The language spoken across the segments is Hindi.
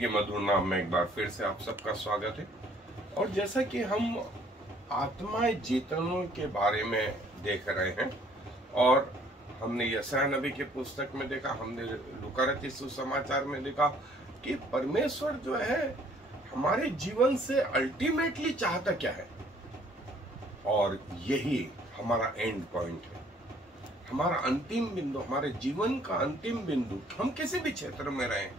के मधुर नाम में एक बार फिर से आप सबका स्वागत है। और जैसा कि हम आत्माएं जीतने के बारे में देख रहे हैं और हमने यशायाह नबी के पुस्तक में देखा, हमने लूका रचित सुसमाचार में देखा कि परमेश्वर जो है हमारे जीवन से अल्टीमेटली चाहता क्या है, और यही हमारा एंड पॉइंट है, हमारा अंतिम बिंदु, हमारे जीवन का अंतिम बिंदु। हम किसी भी क्षेत्र में रहें,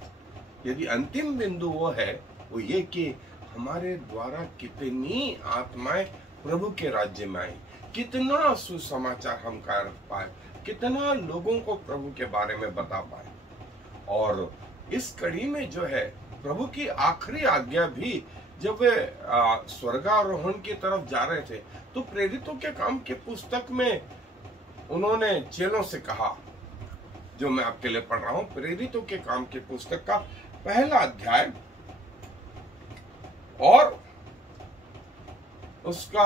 यदि अंतिम बिंदु वो है, वो ये कि हमारे द्वारा कितनी आत्माएं प्रभु के राज्य में आई, कितना सुसमाचार हम कर पाए, कितना लोगों को प्रभु के बारे में बता पाए। और इस कड़ी में जो है प्रभु की आखिरी आज्ञा भी, जब वे स्वर्गारोहण की तरफ जा रहे थे तो प्रेरितों के काम की पुस्तक में उन्होंने चेलों से कहा, जो मैं आपके लिए पढ़ रहा हूं, प्रेरितों के काम की पुस्तक का पहला अध्याय और उसका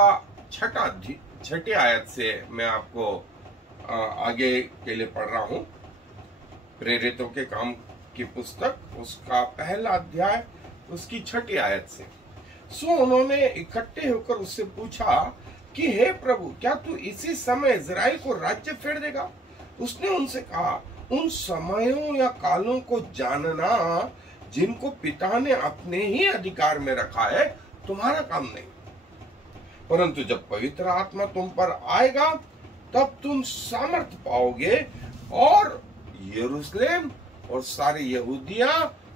छठी आयत से मैं आपको आगे के लिए पढ़ रहा हूं। प्रेरितों के काम की पुस्तक उसका पहला अध्याय उसकी छठी आयत से। सो उन्होंने इकट्ठे होकर उससे पूछा कि हे प्रभु, क्या तू इसी समय इजराइल को राज्य फेर देगा? उसने उनसे कहा, उन समयों या कालों को जानना जिनको पिता ने अपने ही अधिकार में रखा है तुम्हारा काम नहीं, परंतु जब पवित्र आत्मा तुम पर आएगा तब तुम सामर्थ पाओगे और यरूशलेम और सारी यहूदिया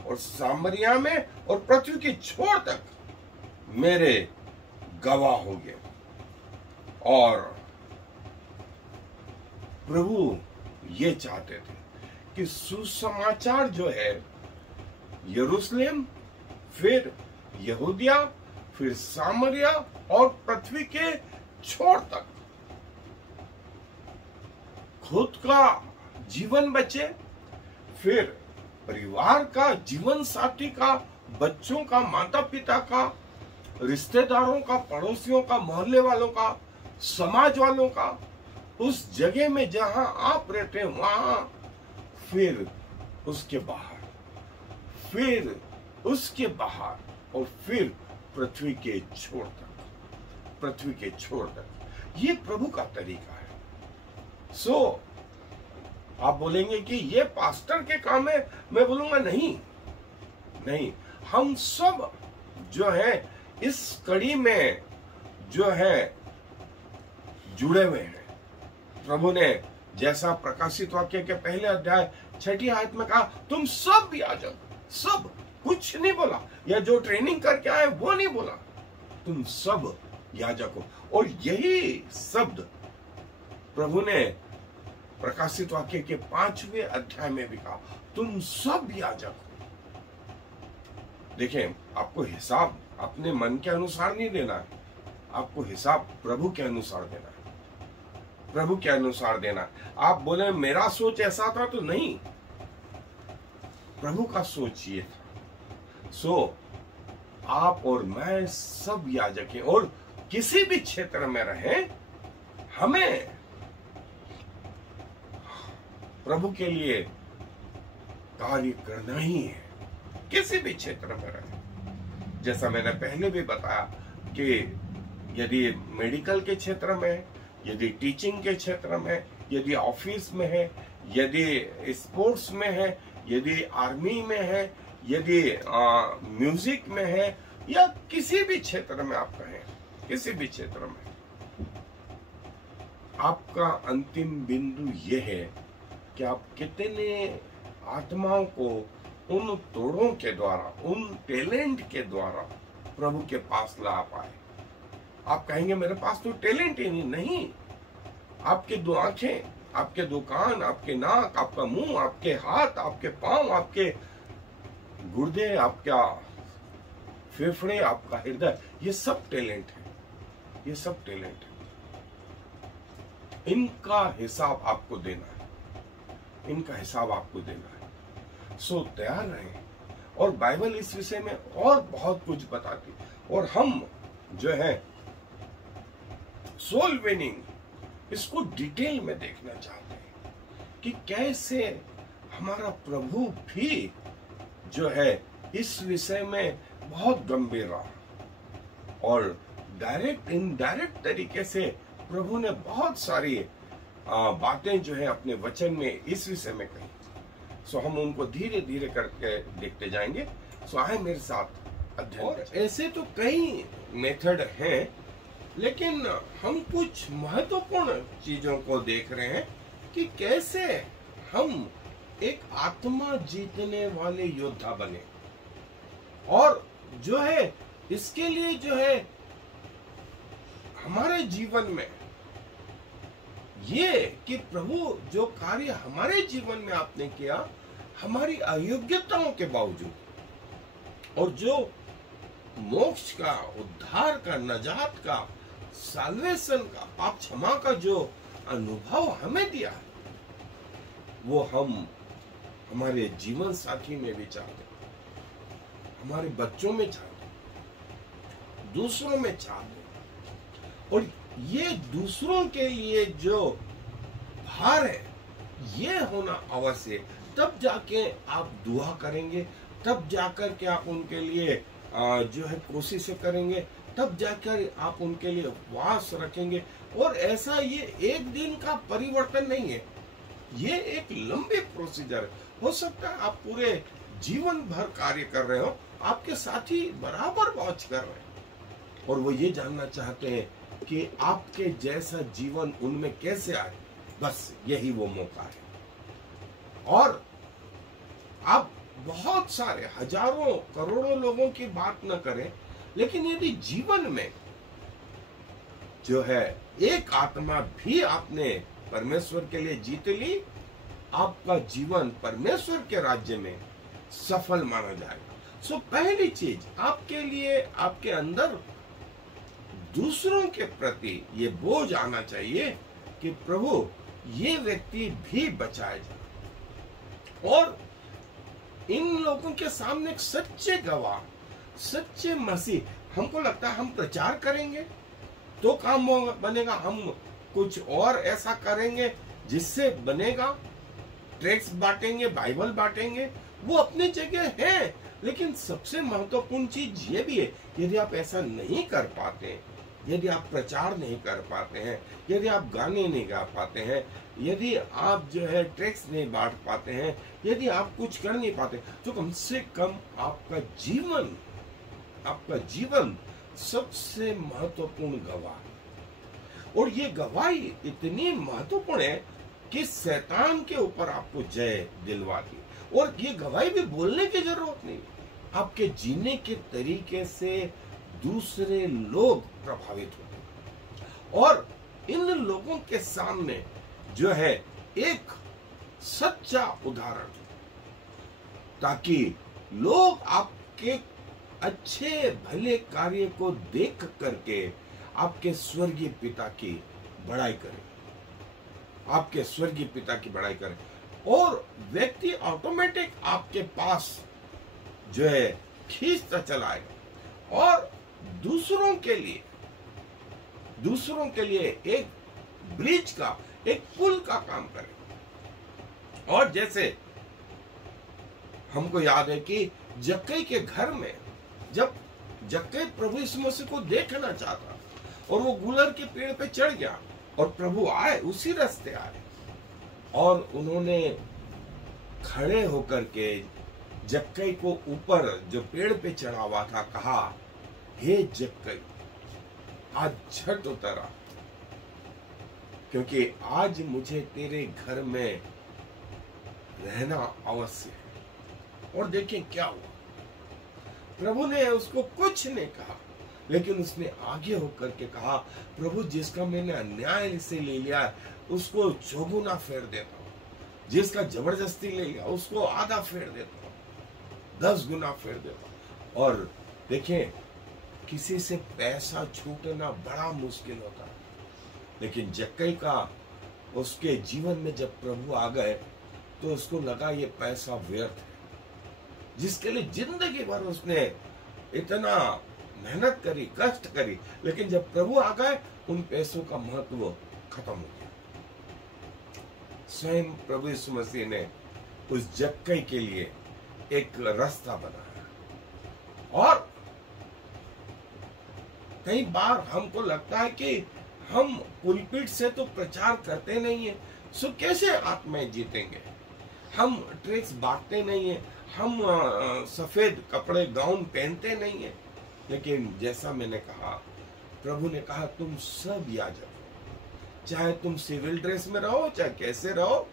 और सामरिया में और पृथ्वी के छोर तक मेरे गवाह होगे। और प्रभु ये चाहते थे कि सुसमाचार जो है यरूशलेम, फिर यहूदिया, फिर सामरिया और पृथ्वी के छोर तक, खुद का जीवन बचे, फिर परिवार का, जीवन साथी का, बच्चों का, माता पिता का, रिश्तेदारों का, पड़ोसियों का, मोहल्ले वालों का, समाज वालों का, उस जगह में जहां आप रहते हैं वहां, फिर उसके बाहर, फिर उसके बाहर और फिर पृथ्वी के छोर तक, पृथ्वी के छोर तक। ये प्रभु का तरीका है। सो आप बोलेंगे कि ये पास्टर के काम है, मैं बोलूंगा नहीं नहीं, हम सब जो है इस कड़ी में जो है जुड़े हुए हैं। प्रभु ने जैसा प्रकाशित वाक्य के पहले अध्याय छठी आयत में कहा, तुम सब याजक, सब, कुछ नहीं बोला, या जो ट्रेनिंग करके आए वो नहीं बोला, तुम सब याजक हो। और यही शब्द प्रभु ने प्रकाशित वाक्य के 5वें अध्याय में भी कहा, तुम सब याजक हो। देखिए, आपको हिसाब अपने मन के अनुसार नहीं देना है, आपको हिसाब प्रभु के अनुसार देना है, प्रभु के अनुसार देना है। आप बोले मेरा सोच ऐसा था, तो नहीं, प्रभु का सोच ये था। सो आप और मैं सब याजक हैं, और किसी भी क्षेत्र में रहें, हमें प्रभु के लिए कार्य करना ही है, किसी भी क्षेत्र में रहें। जैसा मैंने पहले भी बताया कि यदि मेडिकल के क्षेत्र में, यदि टीचिंग के क्षेत्र में, यदि ऑफिस में है, यदि स्पोर्ट्स में है, यदि आर्मी में है, यदि म्यूजिक में है, या किसी भी क्षेत्र में आप कहें, किसी भी क्षेत्र में, आपका अंतिम बिंदु यह है कि आप कितने आत्माओं को उन तोड़ों के द्वारा, उन टैलेंट के द्वारा प्रभु के पास ला पाए। आप कहेंगे मेरे पास तो टैलेंट ही नहीं। आपके दो आंखें, आपके दो कान, आपके नाक, आपका मुंह, आपके हाथ, आपके पांव, आपके गुर्दे, आपका फेफड़े, आपका हृदय, ये सब टैलेंट है, ये सब टैलेंट है। इनका हिसाब आपको देना है, इनका हिसाब आपको देना है। सो तैयार रहें। और बाइबल इस विषय में और बहुत कुछ बताती, और हम जो है सोल विनिंग, इसको डिटेल में देखना चाहते हैं कि कैसे हमारा प्रभु भी जो है इस विषय में बहुत गंभीर रहा और डायरेक्ट इनडायरेक्ट तरीके से प्रभु ने बहुत सारी बातें जो है अपने वचन में इस विषय में कही। सो हम उनको धीरे धीरे करके देखते जाएंगे। सो आए मेरे साथ अध्ययन करें। ऐसे तो कई मेथड हैं, लेकिन हम कुछ महत्वपूर्ण चीजों को देख रहे हैं कि कैसे हम एक आत्मा जीतने वाले योद्धा बने। और जो है इसके लिए जो है हमारे जीवन में ये कि प्रभु जो कार्य हमारे जीवन में आपने किया हमारी अयोग्यताओं के बावजूद, और जो मोक्ष का, उद्धार का, नजात का, साल्वेशन का, पाप क्षमा का जो अनुभव हमें दिया है वो हम हमारे जीवन साथी में भी चाहते, हमारे बच्चों में चाहते, दूसरों में चाहते। और ये दूसरों के लिए जो भार है ये होना आवश्यक, तब जाके आप दुआ करेंगे, तब जाकर के आप उनके लिए जो है कोशिश करेंगे, तब जाकर आप उनके लिए उपवास रखेंगे। और ऐसा ये एक दिन का परिवर्तन नहीं है, ये एक लंबी प्रोसीजर है। हो सकता है आप पूरे जीवन भर कार्य कर रहे हो, आपके साथी बराबर वॉच कर रहे हैं और वो ये जानना चाहते हैं कि आपके जैसा जीवन उनमें कैसे आए। बस यही वो मौका है। और आप बहुत सारे हजारों करोड़ों लोगों की बात न करें, लेकिन यदि जीवन में जो है एक आत्मा भी आपने परमेश्वर के लिए जीत ली, आपका जीवन परमेश्वर के राज्य में सफल माना जाएगा। सो पहली चीज आपके लिए, आपके अंदर दूसरों के प्रति ये बोझ आना चाहिए कि प्रभु ये व्यक्ति भी बचाया जाए। और इन लोगों के सामने एक सच्चे गवाह, सच्चे मसीह, हमको लगता है हम प्रचार करेंगे तो काम बनेगा, हम कुछ और ऐसा करेंगे जिससे बनेगा, ट्रैक्ट्स बांटेंगे, बाइबल बांटेंगे, वो अपनी जगह है। लेकिन सबसे महत्वपूर्ण चीज ये भी है, यदि आप ऐसा नहीं कर पाते, यदि आप प्रचार नहीं कर पाते हैं, यदि आप गाने नहीं गा पाते हैं, यदि आप जो है ट्रैक्ट्स नहीं बांट पाते हैं, यदि आप कुछ कर नहीं पाते, तो कम से कम आपका जीवन सबसे महत्वपूर्ण गवाह है। और ये गवाही इतनी महत्वपूर्ण है कि शैतान के ऊपर आपको जय दिलवाती। और ये गवाही भी बोलने की जरूरत नहीं, आपके जीने के तरीके से दूसरे लोग प्रभावित होते हैं। और इन लोगों के सामने जो है एक सच्चा उदाहरण, ताकि लोग आपके अच्छे भले कार्य को देख करके आपके स्वर्गीय पिता की बड़ाई करें, आपके स्वर्गीय पिता की बड़ाई करें। और व्यक्ति ऑटोमेटिक आपके पास जो है खींचता चलाएगा और दूसरों के लिए एक ब्रिज का, एक पुल का काम करे। और जैसे हमको याद है कि जक्कई के घर में जब जक्कई प्रभु यीशु मसीह को देखना चाहता और वो गुलर के पेड़ पे चढ़ गया और प्रभु आए, उसी रास्ते आए और उन्होंने खड़े होकर के जक्कई को ऊपर जो पेड़ पे चढ़ा हुआ था कहा, हे जक्कई आज झट उतरा, क्योंकि आज मुझे तेरे घर में रहना आवश्यक है। और देखें क्या हुआ, प्रभु ने उसको कुछ नहीं कहा, लेकिन उसने आगे होकर के कहा, प्रभु जिसका मैंने अन्याय से ले लिया उसको चौगुना फेर देता हूँ, जिसका जबरदस्ती ले लिया उसको आधा फेर देता हूँ, 10 गुना फेर देता हूँ। और देखें किसी से पैसा छूटना बड़ा मुश्किल होता है, लेकिन जक्कई का उसके जीवन में जब प्रभु आ गए तो उसको लगा ये पैसा व्यर्थ है, जिसके लिए जिंदगी भर उसने इतना मेहनत करी, कष्ट करी, लेकिन जब प्रभु आ गए उन पैसों का महत्व खत्म हो गया। स्वयं प्रभु यीशु मसीह ने उस जक्कई के लिए एक रास्ता बनाया, और कई बार हमको लगता है कि हम पुलपिट से तो प्रचार करते नहीं है, सो कैसे आत्माएं जीतेंगे। हम ट्रैक्स बांटते नहीं है, हम सफेद कपड़े गाउन पहनते नहीं है। लेकिन जैसा मैंने कहा, प्रभु ने कहा तुम सब याजक हो, चाहे तुम सिविल ड्रेस में रहो चाहे कैसे रहो,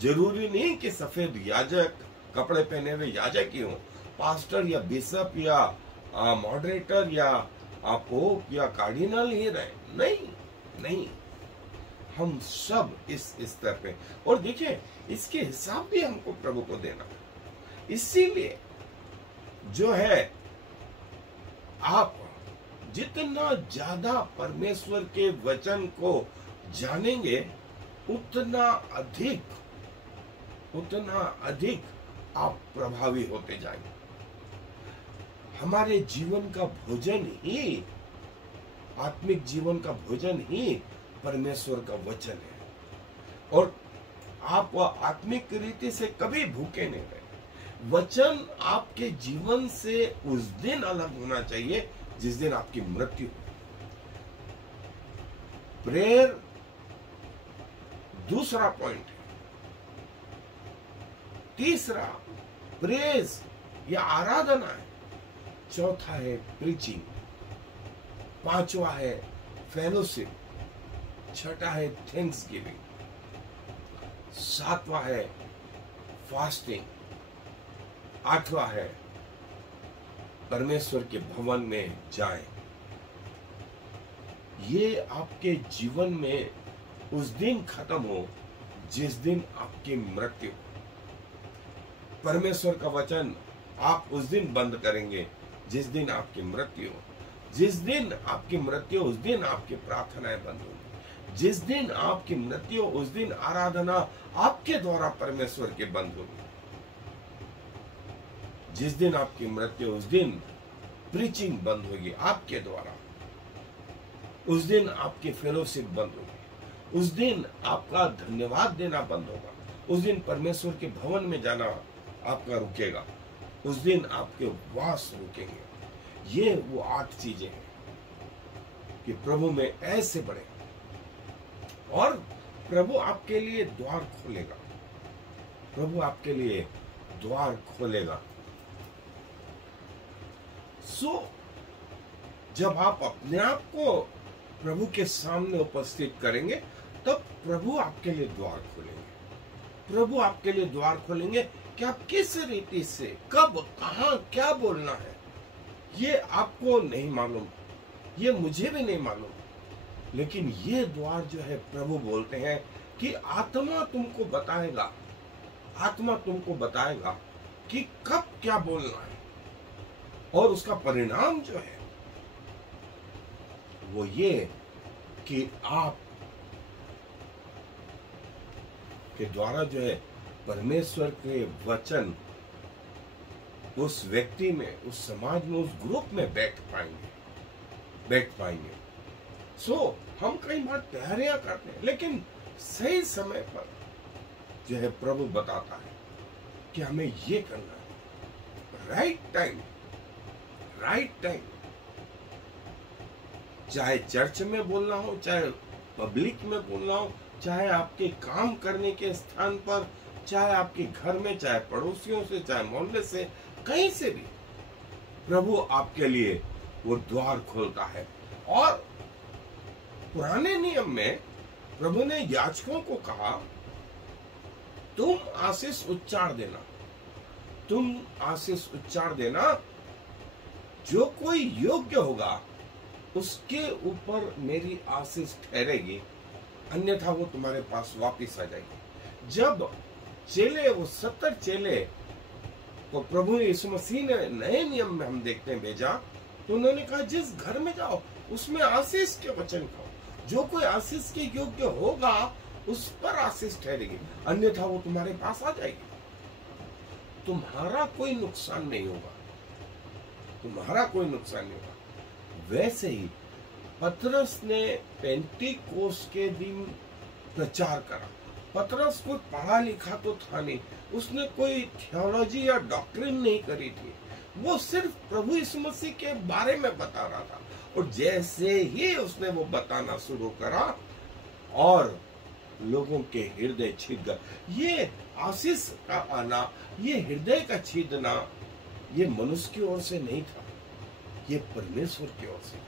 जरूरी नहीं कि सफेद याजक कपड़े पहने हुए याजक ही हो, पास्टर या बिशप या मॉडरेटर या पोप या कार्डिनल ही रहे, नहीं नहीं, हम सब इस स्तर पे। और देखिए इसके हिसाब भी हमको प्रभु को देना है। इसीलिए जो है आप जितना ज्यादा परमेश्वर के वचन को जानेंगे उतना अधिक आप प्रभावी होते जाएंगे। हमारे जीवन का भोजन ही, आत्मिक जीवन का भोजन ही परमेश्वर का वचन है। और आप आत्मिक रीति से कभी भूखे नहीं रहे। वचन आपके जीवन से उस दिन अलग होना चाहिए जिस दिन आपकी मृत्यु हो। प्रेयर दूसरा पॉइंट है। तीसरा प्रेज या आराधना है। चौथा है प्रीचिंग। पांचवा है फेलोशिप। छठा है थैंक्स गिविंग। सातवां है फास्टिंग। आठवां है परमेश्वर के भवन में जाएं। ये आपके जीवन में उस दिन खत्म हो जिस दिन आपकी मृत्यु हो। परमेश्वर का वचन आप उस दिन बंद करेंगे जिस दिन आपकी मृत्यु हो। जिस दिन आपकी मृत्यु उस दिन आपकी प्रार्थनाएं बंद होंगी। जिस दिन आपकी मृत्यु उस दिन आराधना आपके द्वारा परमेश्वर के बंद होगी। जिस दिन आपकी मृत्यु उस दिन प्रीचिंग बंद होगी आपके द्वारा। उस दिन आपकी फेलोशिप बंद होगी। उस दिन आपका धन्यवाद देना बंद होगा। उस दिन परमेश्वर के भवन में जाना आपका रुकेगा। उस दिन आपके उपवास रुकेंगे। ये वो 8 चीजें हैं कि प्रभु में ऐसे बढ़े और प्रभु आपके लिए द्वार खोलेगा। प्रभु आपके लिए द्वार खोलेगा। जब आप अपने आप को प्रभु के सामने उपस्थित करेंगे तब प्रभु आपके लिए द्वार खोलेंगे। प्रभु आपके लिए द्वार खोलेंगे कि आप किस रीति से, कब, कहां, क्या बोलना है, ये आपको नहीं मालूम, ये मुझे भी नहीं मालूम। लेकिन ये द्वार जो है प्रभु बोलते हैं कि आत्मा तुमको बताएगा, आत्मा तुमको बताएगा कि कब क्या बोलना है। और उसका परिणाम जो है वो ये कि आप के द्वारा जो है परमेश्वर के वचन उस व्यक्ति में, उस समाज में, उस ग्रुप में बैठ पाएंगे। हम कई बार तैयारियां करते हैं लेकिन सही समय पर जो है प्रभु बताता है कि हमें ये करना है। Right time. चाहे चर्च में बोलना हो, चाहे पब्लिक में बोलना हो, चाहे आपके काम करने के स्थान पर, चाहे आपके घर में, चाहे पड़ोसियों से, चाहे मोहल्ले से, कहीं से भी प्रभु आपके लिए वो द्वार खोलता है। और पुराने नियम में प्रभु ने याजकों को कहा तुम आशीष उच्चार देना, तुम आशीष उच्चार देना, जो कोई योग्य होगा उसके ऊपर मेरी आशीष ठहरेगी, अन्यथा वो तुम्हारे पास वापिस आ जाएगी। जब चेले, वो 70 चेले को प्रभु यीशु मसीह ने नए नियम में हम देखते हैं भेजा, तो उन्होंने कहा जिस घर में जाओ उसमें आशीष के वचन खाओ। जो कोई आशीष के योग्य होगा उस पर आशीष ठहरेगी, अन्यथा वो तुम्हारे पास आ जाएगी। तुम्हारा कोई नुकसान नहीं होगा, तुम्हारा कोई नुकसान नहीं होगा। वैसे ही पतरस ने पेंटिकोस के दिन प्रचार करा। पतरस कोई पढ़ा लिखा तो था नहीं, उसने कोई थियोलॉजी या डॉक्ट्रिन नहीं करी थी, वो सिर्फ प्रभु यीशु मसीह के बारे में बता रहा था। और जैसे ही उसने वो बताना शुरू करा और लोगों के हृदय छिद गए। ये आशीष का आना, ये हृदय का छीदना, ये मनुष्य की ओर से नहीं था, ये परमेश्वर की ओर से।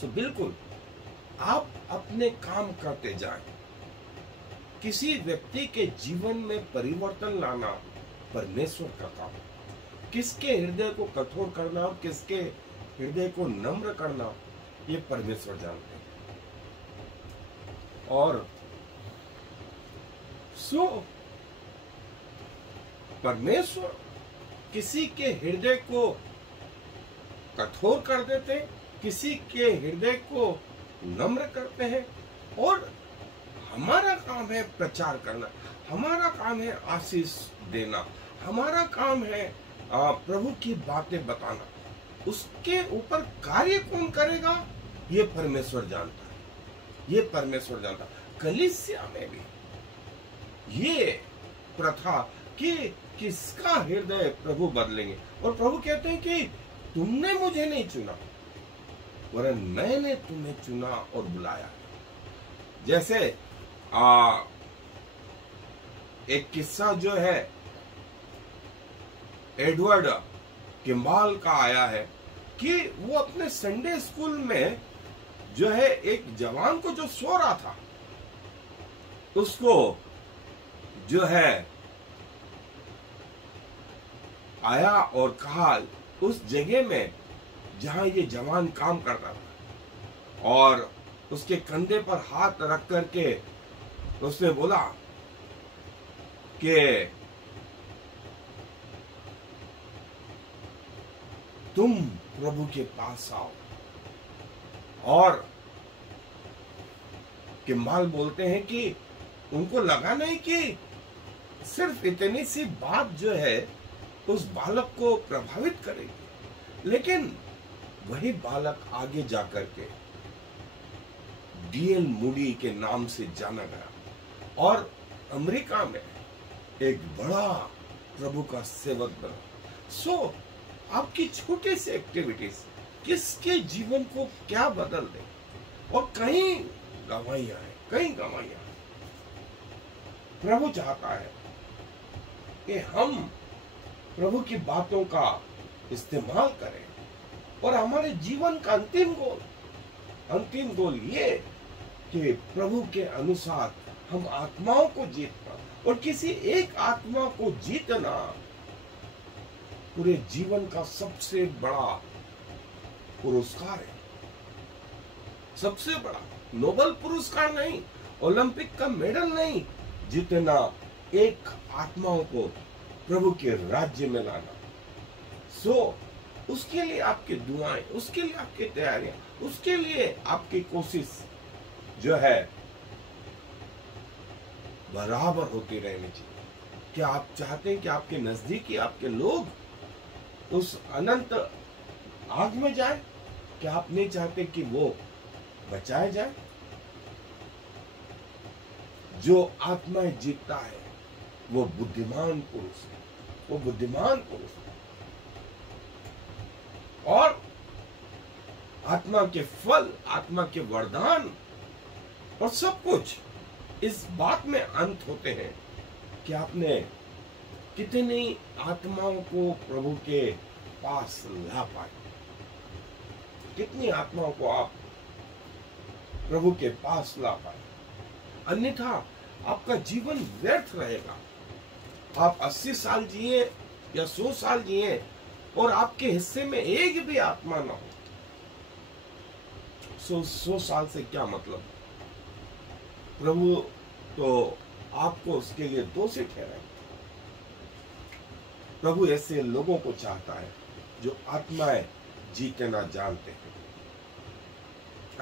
सो बिल्कुल आप अपने काम करते जाएं। किसी व्यक्ति के जीवन में परिवर्तन लाना परमेश्वर का काम है। किसके हृदय को कठोर करना और किसके हृदय को नम्र करना, ये परमेश्वर जानते हैं। और सो परमेश्वर किसी के हृदय को कठोर कर देते, किसी के हृदय को नम्र करते हैं। और हमारा काम है प्रचार करना, हमारा काम है आशीष देना, हमारा काम है प्रभु की बातें बताना। उसके ऊपर कार्य कौन करेगा, ये परमेश्वर जानता है, ये परमेश्वर जानता है। कलीसिया में भी ये प्रथा कि किसका हृदय प्रभु बदलेंगे। और प्रभु कहते हैं कि तुमने मुझे नहीं चुना, वरन मैंने तुम्हें चुना और बुलाया। जैसे एक किस्सा जो है एडवर्ड किम्बाल का आया है कि वो अपने संडे स्कूल में जो है एक जवान को जो सो रहा था, उसको जो है आया और कहा उस जगह में जहां ये जवान काम करता था, और उसके कंधे पर हाथ रख करके उसने बोला कि तुम प्रभु के पास आओ। और किम्बाल बोलते हैं कि उनको लगा नहीं कि सिर्फ इतनी सी बात जो है उस बालक को प्रभावित करेगी, लेकिन वही बालक आगे जाकर के D.L. मूडी के नाम से जाना गया और अमेरिका में एक बड़ा प्रभु का सेवक बना। सो आपकी छोटी सी एक्टिविटीज किसके जीवन को क्या बदल दे। और कहीं गवाइयां हैं, कहीं गवाइयां। प्रभु चाहता है कि हम प्रभु की बातों का इस्तेमाल करें और हमारे जीवन का अंतिम गोल ये कि प्रभु के अनुसार हम आत्माओं को जीतना। और किसी एक आत्मा को जीतना पूरे जीवन का सबसे बड़ा पुरस्कार है। सबसे बड़ा नोबेल पुरस्कार नहीं, ओलंपिक का मेडल नहीं, जितना एक आत्माओं को प्रभु के राज्य में लाना। सो उसके लिए आपकी दुआएं, उसके लिए आपकी तैयारियां, उसके लिए आपकी कोशिश जो है बराबर होती रहनी चाहिए। क्या आप चाहते हैं कि आपके नजदीकी आपके लोग उस अनंत आग में जाए? क्या आप नहीं चाहते कि वो बचाए जाए? जो आत्माएं जीतता है वो बुद्धिमान पुरुष है, वो बुद्धिमान पुरुष है। और आत्मा के फल, आत्मा के वरदान और सब कुछ इस बात में अंत होते हैं कि आपने कितनी आत्माओं को प्रभु के पास ला पाए, कितनी आत्माओं को आप प्रभु के पास ला पाए। अन्यथा आपका जीवन व्यर्थ रहेगा। आप 80 साल जिए या 100 साल जिए और आपके हिस्से में एक भी आत्मा ना हो, 100 साल से क्या मतलब? प्रभु तो आपको उसके लिए दोषी ठहराए। प्रभु ऐसे लोगों को चाहता है जो आत्माएं जीतना जानते हैं।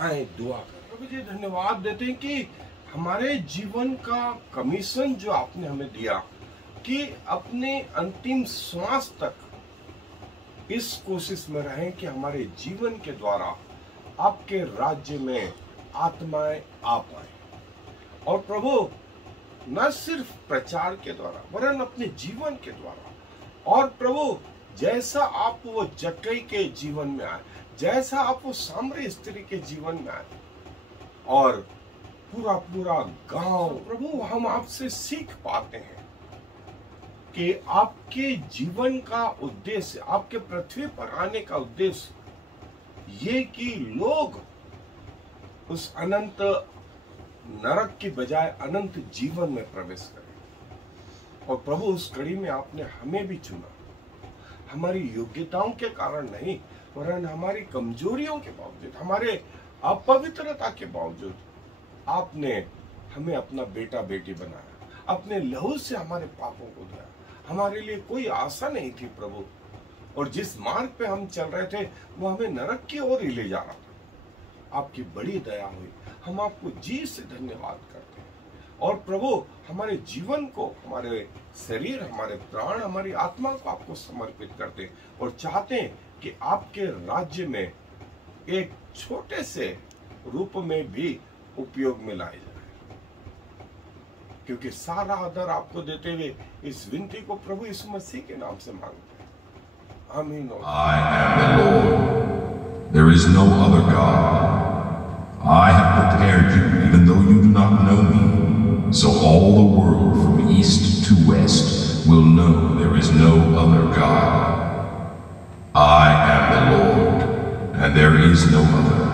आए दुआ करें। प्रभु जी धन्यवाद देते हैं कि हमारे जीवन का कमीशन जो आपने हमें दिया कि अपने अंतिम श्वास तक इस कोशिश में रहें कि हमारे जीवन के द्वारा आपके राज्य में आत्माएं आ पाए। और प्रभु न सिर्फ प्रचार के द्वारा वरन अपने जीवन के द्वारा, और प्रभु जैसा आप वो जक्कई के जीवन में आए, जैसा आप वो सामरी स्त्री के जीवन में आए, और पूरा पूरा गांव, प्रभु हम आपसे सीख पाते हैं कि आपके जीवन का उद्देश्य, आपके पृथ्वी पर आने का उद्देश्य ये कि लोग उस अनंत नरक की बजाय अनंत जीवन में प्रवेश करें। और प्रभु उस कड़ी में आपने हमें भी चुना, हमारी योग्यताओं के कारण नहीं, वरन हमारी कमजोरियों के बावजूद, हमारे अपवित्रता के बावजूद आपने हमें अपना बेटा बेटी बनाया, अपने लहू से हमारे पापों को धोया। हमारे लिए कोई आशा नहीं थी प्रभु, और जिस मार्ग पे हम चल रहे थे वो हमें नरक की ओर ही ले जा रहा था। आपकी बड़ी दया हुई, हम आपको जी से धन्यवाद करते हैं। और प्रभु हमारे जीवन को, हमारे शरीर, हमारे प्राण, हमारी आत्मा को आपको समर्पित करते हैं, और चाहते हैं कि आपके राज्य में एक छोटे से रूप में भी उपयोग में लाए जाए। क्योंकि सारा आदर आपको देते हुए इस विनती को प्रभु यीशु मसीह के नाम से मांगते हैं, आमीन। I am the Lord. There is no other God. I have prepared you even though you do not know me. So all the world from east to west will know there is no other God. I am the Lord, and there is no other.